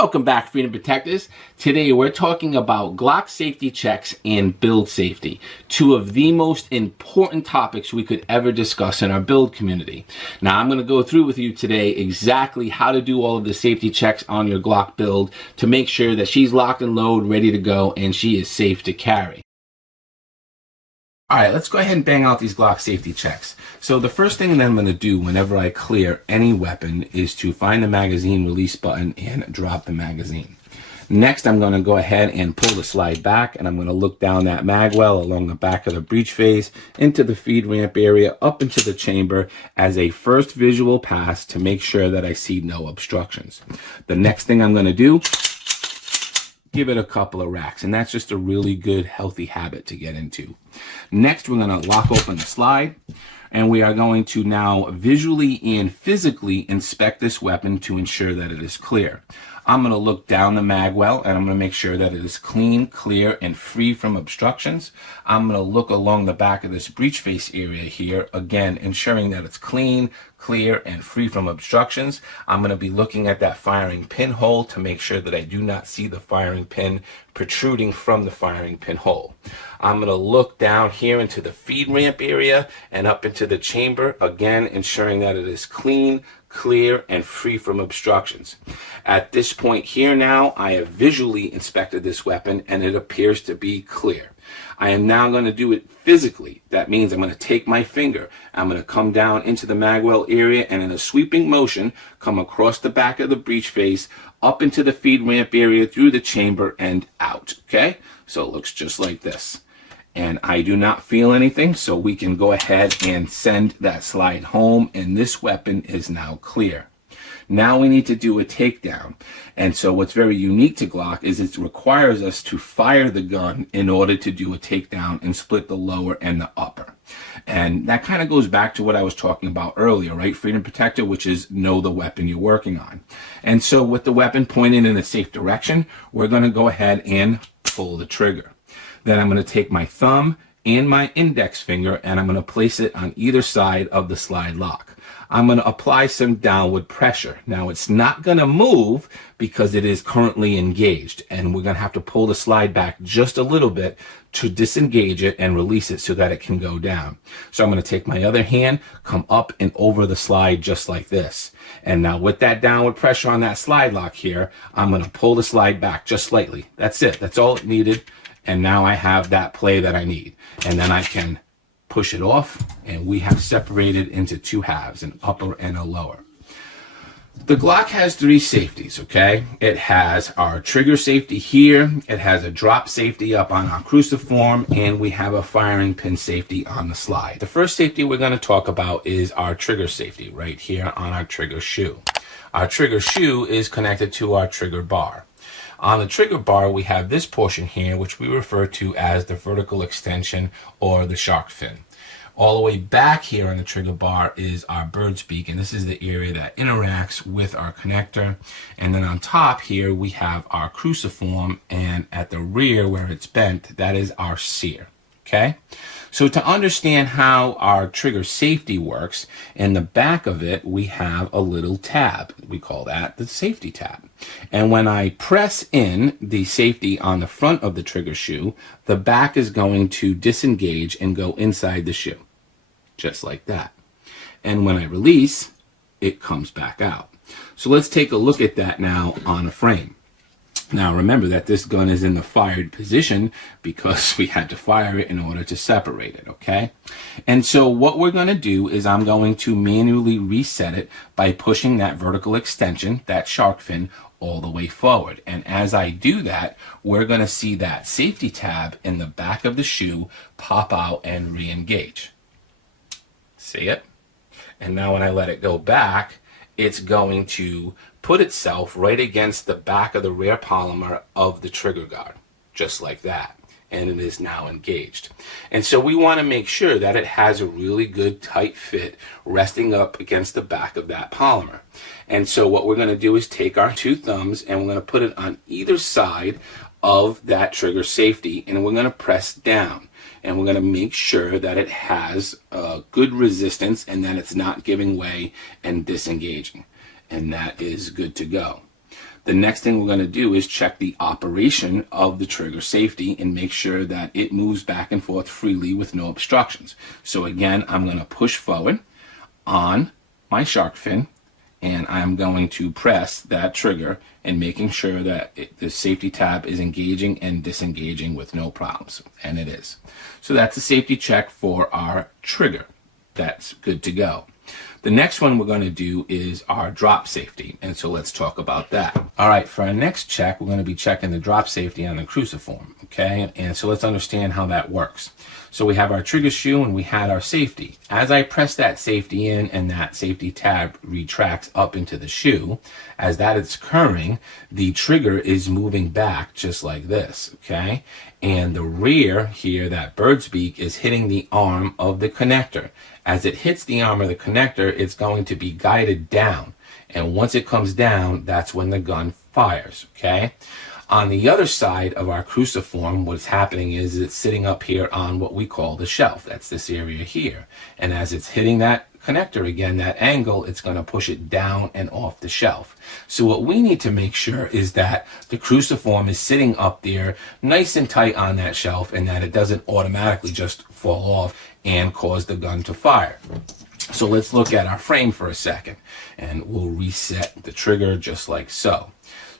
Welcome back, Freedom Protectors. Today we're talking about Glock safety checks and build safety, two of the most important topics we could ever discuss in our build community. Now I'm going to go through with you today exactly how to do all of the safety checks on your Glock build to make sure that she's locked and loaded, ready to go, and she is safe to carry. Alright, let's go ahead and bang out these Glock safety checks. So the first thing that I'm going to do whenever I clear any weapon is to find the magazine release button and drop the magazine. Next, I'm going to go ahead and pull the slide back, and I'm going to look down that mag well along the back of the breech face into the feed ramp area up into the chamber as a first visual pass to make sure that I see no obstructions. The next thing I'm going to do, give it a couple of racks, and that's just a really good healthy habit to get into. Next, we're going to lock open the slide, and we are going to now visually and physically inspect this weapon to ensure that it is clear. I'm going to look down the mag well, and I'm going to make sure that it is clean, clear, and free from obstructions. I'm going to look along the back of this breech face area here, again, ensuring that it's clean, clear, and free from obstructions. I'm going to be looking at that firing pin hole to make sure that I do not see the firing pin protruding from the firing pin hole. I'm going to look down here into the feed ramp area and up into the chamber, again, ensuring that it is clean, clear, and free from obstructions. At this point here now, I have visually inspected this weapon and it appears to be clear. I am now going to do it physically. That means I'm going to take my finger, I'm going to come down into the magwell area and in a sweeping motion, come across the back of the breech face, up into the feed ramp area, through the chamber, and out, okay? So it looks just like this. And I do not feel anything, so we can go ahead and send that slide home, and this weapon is now clear. Now we need to do a takedown. And so what's very unique to Glock is it requires us to fire the gun in order to do a takedown and split the lower and the upper. And that kind of goes back to what I was talking about earlier, right? Freedom Protector, which is know the weapon you're working on. And so with the weapon pointed in a safe direction, we're going to go ahead and pull the trigger. Then I'm going to take my thumb and my index finger and I'm going to place it on either side of the slide lock. I'm going to apply some downward pressure. Now it's not going to move because it is currently engaged, and we're going to have to pull the slide back just a little bit to disengage it and release it so that it can go down. So I'm going to take my other hand, come up and over the slide just like this. And now with that downward pressure on that slide lock here, I'm going to pull the slide back just slightly. That's it. That's all it needed. And now I have that play that I need. And then I can push it off, and we have separated into two halves, an upper and a lower. The Glock has three safeties, okay? It has our trigger safety here, it has a drop safety up on our cruciform, and we have a firing pin safety on the slide. The first safety we're going to talk about is our trigger safety right here on our trigger shoe. Our trigger shoe is connected to our trigger bar. On the trigger bar, we have this portion here, which we refer to as the vertical extension or the shark fin. All the way back here on the trigger bar is our bird's beak, and this is the area that interacts with our connector. And then on top here, we have our cruciform, and at the rear where it's bent, that is our sear, okay? So to understand how our trigger safety works, in the back of it, we have a little tab. We call that the safety tab. And when I press in the safety on the front of the trigger shoe, the back is going to disengage and go inside the shoe, just like that. And when I release, it comes back out. So let's take a look at that now on a frame. Now remember that this gun is in the fired position because we had to fire it in order to separate it, okay? And so what we're going to do is I'm going to manually reset it by pushing that vertical extension, that shark fin, all the way forward. And as I do that, we're going to see that safety tab in the back of the shoe pop out and re-engage. See it? And now when I let it go back, it's going to put itself right against the back of the rear polymer of the trigger guard, just like that. And it is now engaged. And so we want to make sure that it has a really good tight fit resting up against the back of that polymer. And so what we're going to do is take our two thumbs and we're going to put it on either side of that trigger safety, and we're going to press down. And we're going to make sure that it has good resistance and that it's not giving way and disengaging. And that is good to go. The next thing we're going to do is check the operation of the trigger safety and make sure that it moves back and forth freely with no obstructions. So again, I'm going to push forward on my shark fin, and I'm going to press that trigger and making sure that the safety tab is engaging and disengaging with no problems, and it is. So that's a safety check for our trigger. That's good to go. The next one we're going to do is our drop safety, and so let's talk about that. All right, for our next check, we're going to be checking the drop safety on the cruciform, okay? And so let's understand how that works. So we have our trigger shoe and we had our safety. As I press that safety in and that safety tab retracts up into the shoe, as that is occurring, the trigger is moving back just like this, okay? And the rear here, that bird's beak, is hitting the arm of the connector. As it hits the arm of the connector, it's going to be guided down. And once it comes down, that's when the gun fires, okay? On the other side of our cruciform, what's happening is it's sitting up here on what we call the shelf. That's this area here. And as it's hitting that connector again, that angle, it's going to push it down and off the shelf. So what we need to make sure is that the cruciform is sitting up there nice and tight on that shelf, and that it doesn't automatically just fall off and cause the gun to fire. So let's look at our frame for a second, and we'll reset the trigger just like so.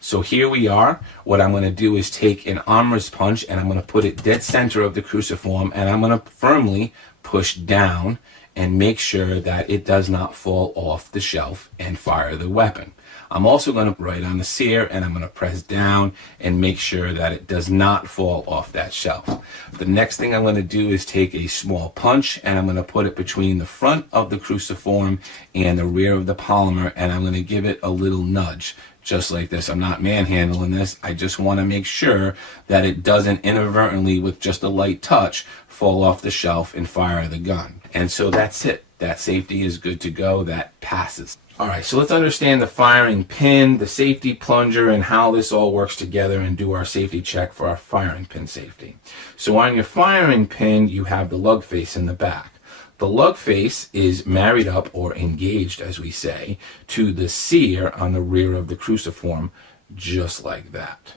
So here we are. What I'm going to do is take an armorer's punch, and I'm going to put it dead center of the cruciform, and I'm going to firmly push down and make sure that it does not fall off the shelf and fire the weapon. I'm also going to right on the sear, and I'm going to press down and make sure that it does not fall off that shelf. The next thing I'm going to do is take a small punch, and I'm going to put it between the front of the cruciform and the rear of the polymer, and I'm going to give it a little nudge. Just like this. I'm not manhandling this. I just want to make sure that it doesn't inadvertently, with just a light touch, fall off the shelf and fire the gun. And so that's it. That safety is good to go. That passes. All right, so let's understand the firing pin, the safety plunger, and how this all works together, and do our safety check for our firing pin safety. So on your firing pin, you have the lug face in the back. The lug face is married up, or engaged as we say, to the sear on the rear of the cruciform, just like that,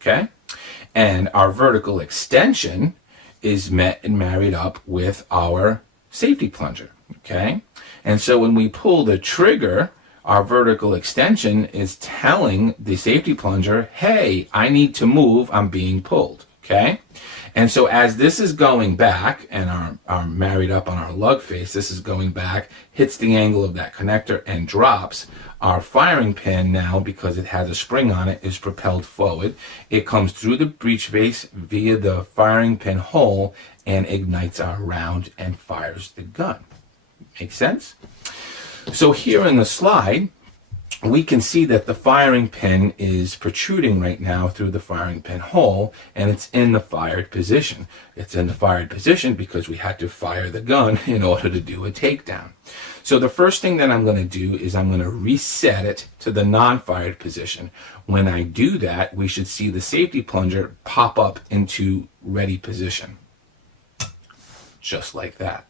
okay? And our vertical extension is met and married up with our safety plunger, okay? And so when we pull the trigger, our vertical extension is telling the safety plunger, hey, I need to move, I'm being pulled, okay? And so as this is going back, and our married up on our lug face, this is going back, hits the angle of that connector and drops, our firing pin now, because it has a spring on it, is propelled forward. It comes through the breech face via the firing pin hole and ignites our round and fires the gun. Make sense? So here in the slide, we can see that the firing pin is protruding right now through the firing pin hole, and it's in the fired position. It's in the fired position because we had to fire the gun in order to do a takedown. So the first thing that I'm going to do is I'm going to reset it to the non-fired position. When I do that, we should see the safety plunger pop up into ready position. Just like that.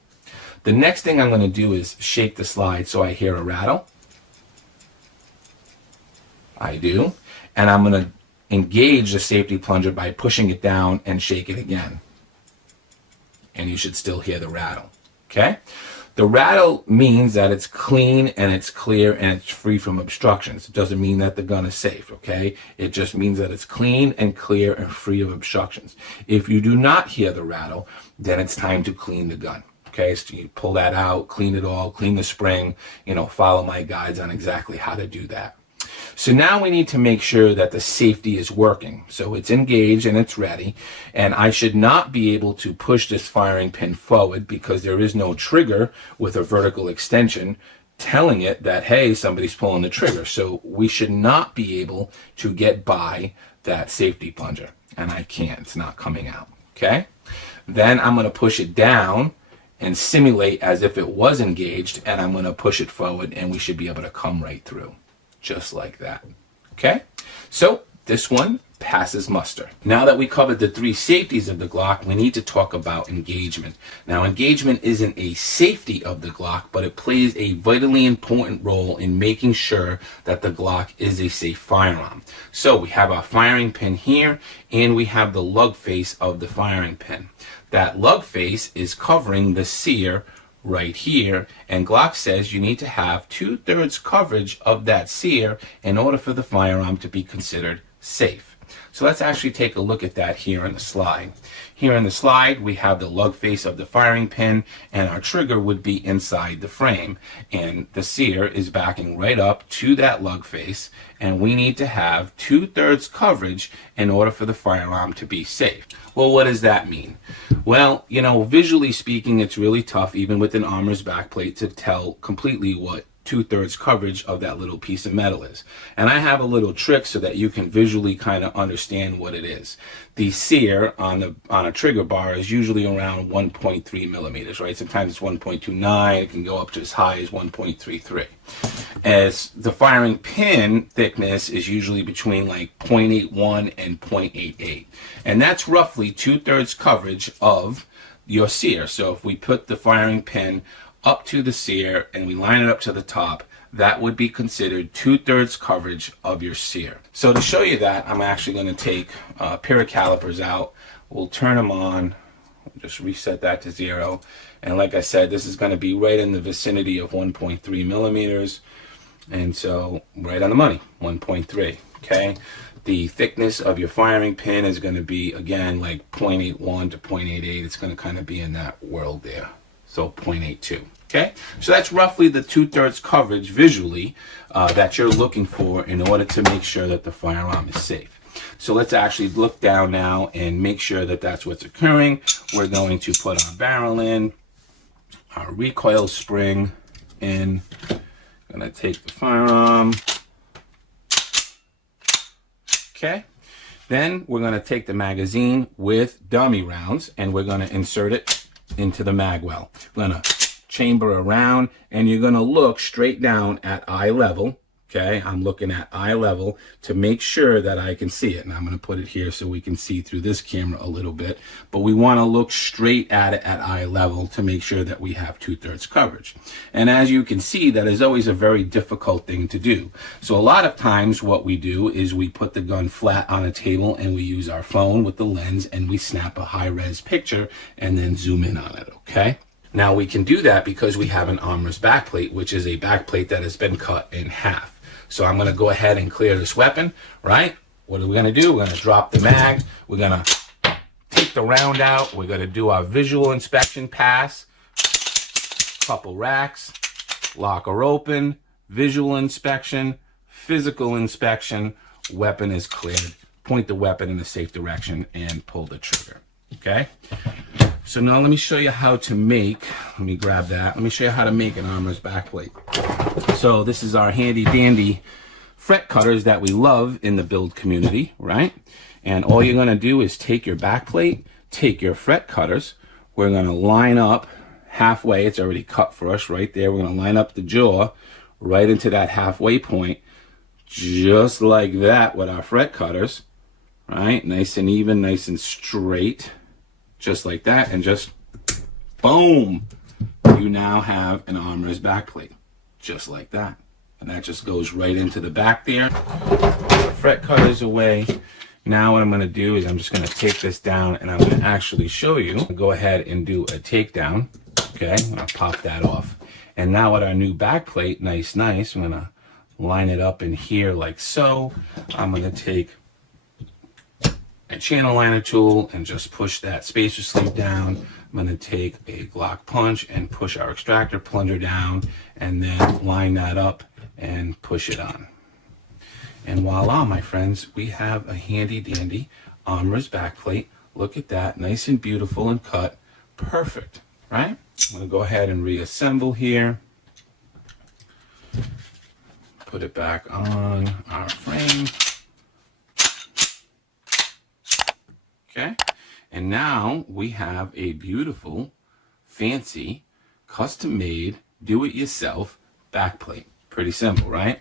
The next thing I'm going to do is shake the slide so I hear a rattle. I do. And I'm going to engage the safety plunger by pushing it down and shake it again. And you should still hear the rattle. Okay? The rattle means that it's clean and it's clear and it's free from obstructions. It doesn't mean that the gun is safe, okay? It just means that it's clean and clear and free of obstructions. If you do not hear the rattle, then it's time to clean the gun. Okay, so you pull that out, clean it all, clean the spring, follow my guides on exactly how to do that. So now we need to make sure that the safety is working. So it's engaged and it's ready, and I should not be able to push this firing pin forward because there is no trigger with a vertical extension telling it that, hey, somebody's pulling the trigger. So we should not be able to get by that safety plunger, and I can't. It's not coming out, okay? Then I'm going to push it down and simulate as if it was engaged, and I'm going to push it forward, and we should be able to come right through, just like that. Okay? So this one passes muster. Now that we covered the 3 safeties of the Glock, we need to talk about engagement. Now, engagement isn't a safety of the Glock, but it plays a vitally important role in making sure that the Glock is a safe firearm. So we have our firing pin here, and we have the lug face of the firing pin. That lug face is covering the sear right here, and Glock says you need to have 2/3 coverage of that sear in order for the firearm to be considered safe. So let's actually take a look at that here in the slide. Here in the slide, we have the lug face of the firing pin, and our trigger would be inside the frame, and the sear is backing right up to that lug face, and we need to have 2/3 coverage in order for the firearm to be safe. Well, what does that mean? Well, you know, visually speaking, it's really tough, even with an armor's backplate, to tell completely what 2/3 coverage of that little piece of metal is. And I have a little trick so that you can visually kind of understand what it is. The sear on a trigger bar is usually around 1.3 millimeters, right? Sometimes it's 1.29, it can go up to as high as 1.33. As the firing pin thickness is usually between like 0.81 and 0.88. And that's roughly 2/3 coverage of your sear. So if we put the firing pin up to the sear and we line it up to the top, that would be considered 2/3 coverage of your sear. So to show you that, I'm actually going to take a pair of calipers out. We'll turn them on, just reset that to 0. And like I said, this is going to be right in the vicinity of 1.3 millimeters. And so right on the money, 1.3, okay? The thickness of your firing pin is going to be, again, like 0.81 to 0.88. It's going to kind of be in that world there. So 0.82, okay? So that's roughly the 2/3 coverage visually that you're looking for in order to make sure that the firearm is safe. So let's actually look down now and make sure that that's what's occurring. We're going to put our barrel in, our recoil spring in. I'm gonna take the firearm, okay? Then we're gonna take the magazine with dummy rounds and we're gonna insert it into the mag well. We're gonna chamber around and you're gonna look straight down at eye level, okay? I'm looking at eye level to make sure that I can see it. And I'm gonna put it here so we can see through this camera a little bit, but we wanna look straight at it at eye level to make sure that we have 2/3 coverage. And as you can see, that is always a very difficult thing to do. So a lot of times what we do is we put the gun flat on a table and we use our phone with the lens and we snap a high-res picture and then zoom in on it, okay? Now we can do that because we have an armor's backplate, which is a backplate that has been cut in half. So I'm going to go ahead and clear this weapon, right? What are we going to do? We're going to drop the mag. We're going to take the round out. We're going to do our visual inspection pass. Couple racks. Lock her open. Visual inspection. Physical inspection. Weapon is cleared. Point the weapon in a safe direction and pull the trigger. Okay? So now let me show you how to make, let me grab that. Let me show you how to make an armor's backplate. So this is our handy dandy fret cutters that we love in the build community, right? And all you're gonna do is take your backplate, take your fret cutters. We're gonna line up halfway. It's already cut for us right there. We're gonna line up the jaw right into that halfway point, just like that with our fret cutters, right? Nice and even, nice and straight. Just like that, and just boom, you now have an armor's backplate, just like that. And that just goes right into the back there. The fret cutters away. Now what I'm gonna do is I'm just gonna take this down and I'm gonna actually show you. Go ahead and do a takedown, okay? I'm gonna pop that off. And now with our new backplate, nice, I'm gonna line it up in here like so. I'm gonna take a channel liner tool and just push that spacer sleeve down. I'm going to take a Glock punch and push our extractor plunger down and then line that up and push it on. And voila, my friends, we have a handy dandy armor's backplate. Look at that, nice and beautiful and cut. Perfect, right? I'm going to go ahead and reassemble here. Put it back on our frame. Okay, and now we have a beautiful, fancy, custom-made, do-it-yourself backplate. Pretty simple, right?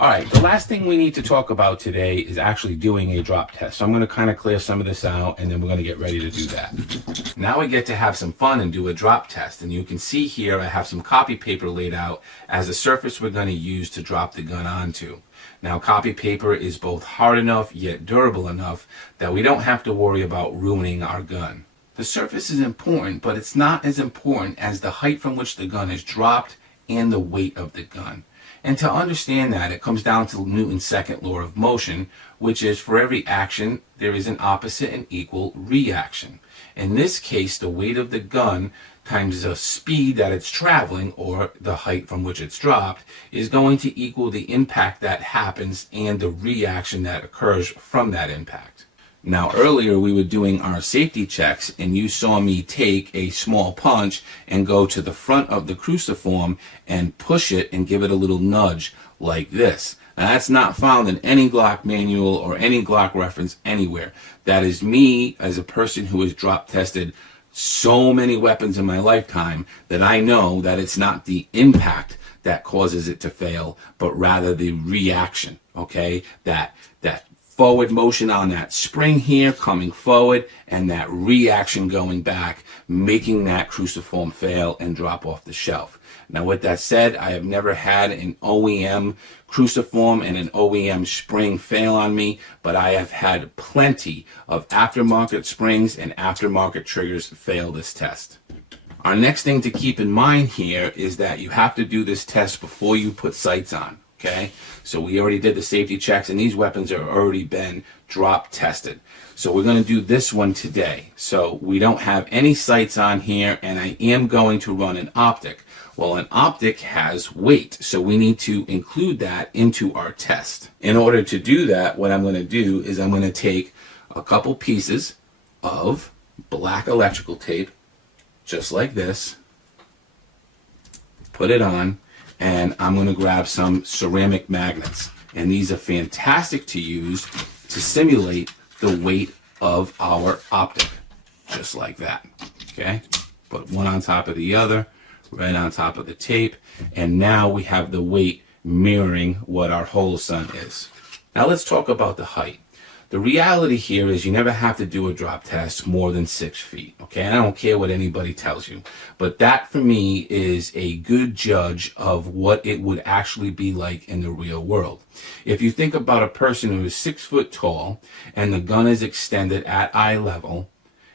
All All right, the last thing we need to talk about today is actually doing a drop test. So I'm gonna kind of clear some of this out, and then we're gonna get ready to do that. Now we get to have some fun and do a drop test. And you can see here I have some copy paper laid out as the surface we're gonna use to drop the gun onto. Now, copy paper is both hard enough yet durable enough that we don't have to worry about ruining our gun. The surface is important, but it's not as important as the height from which the gun is dropped and the weight of the gun. And to understand that, it comes down to Newton's second law of motion, which is for every action, there is an opposite and equal reaction. In this case, the weight of the gun times the speed that it's traveling, or the height from which it's dropped, is going to equal the impact that happens and the reaction that occurs from that impact. Now, earlier we were doing our safety checks, and you saw me take a small punch and go to the front of the cruciform and push it and give it a little nudge like this. Now, that's not found in any Glock manual or any Glock reference anywhere. That is me as a person who has drop tested so many weapons in my lifetime that I know that it's not the impact that causes it to fail, but rather the reaction, okay? That forward motion on that spring here coming forward, and that reaction going back, making that cruciform fail and drop off the shelf. Now, with that said, I have never had an OEM cruciform and an OEM spring fail on me, but I have had plenty of aftermarket springs and aftermarket triggers fail this test. Our next thing to keep in mind here is that you have to do this test before you put sights on. Okay, so we already did the safety checks, and these weapons are already been drop tested. So we're going to do this one today. So we don't have any sights on here, and I am going to run an optic. Well, an optic has weight, so we need to include that into our test. In order to do that, what I'm going to do is I'm going to take a couple pieces of black electrical tape, just like this, put it on, and I'm going to grab some ceramic magnets. And these are fantastic to use to simulate the weight of our optic, just like that. Okay, put one on top of the other, right on top of the tape, and now we have the weight mirroring what our holosun is. Now let's talk about the height. The reality here is you never have to do a drop test more than 6 feet, okay? I don't care what anybody tells you, but that for me is a good judge of what it would actually be like in the real world. If you think about a person who is 6 foot tall and the gun is extended at eye level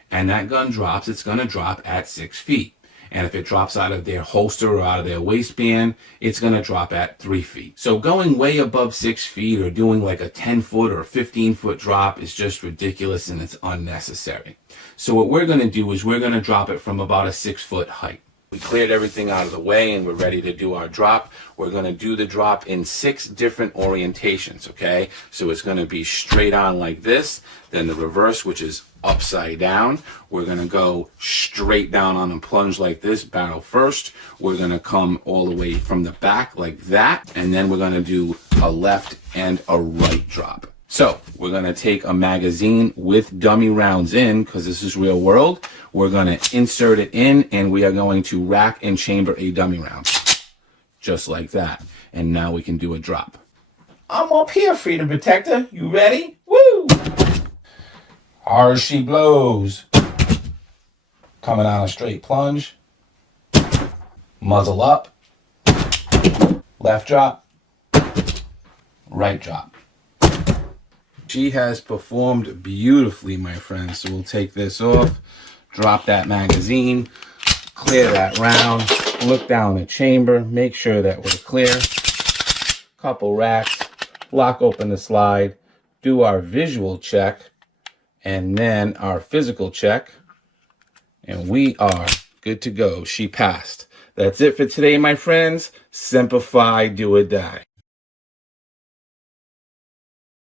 and that gun drops, it's gonna drop at 6 feet. And if it drops out of their holster or out of their waistband, it's going to drop at 3 feet. So going way above 6 feet or doing like a 10-foot or 15-foot drop is just ridiculous, and it's unnecessary. So what we're going to do is we're going to drop it from about a 6-foot height. We cleared everything out of the way and we're ready to do our drop. We're going to do the drop in 6 different orientations, okay? So it's going to be straight on like this, then the reverse, which is upside down. We're going to go straight down on a plunge like this, barrel first. We're going to come all the way from the back like that, and then we're going to do a left and a right drop. So we're going to take a magazine with dummy rounds in, because this is real world. We're going to insert it in, and we are going to rack and chamber a dummy round, just like that. And now we can do a drop. I'm up here, Freedom Protector. You ready? Woo! Hard she blows. Coming on a straight plunge. Muzzle up. Left drop. Right drop. She has performed beautifully, my friends. So we'll take this off, drop that magazine, clear that round, look down the chamber, make sure that we're clear. Couple racks, lock open the slide, do our visual check, and then our physical check, and we are good to go. She passed. That's it for today, my friends. Simplify, do or die.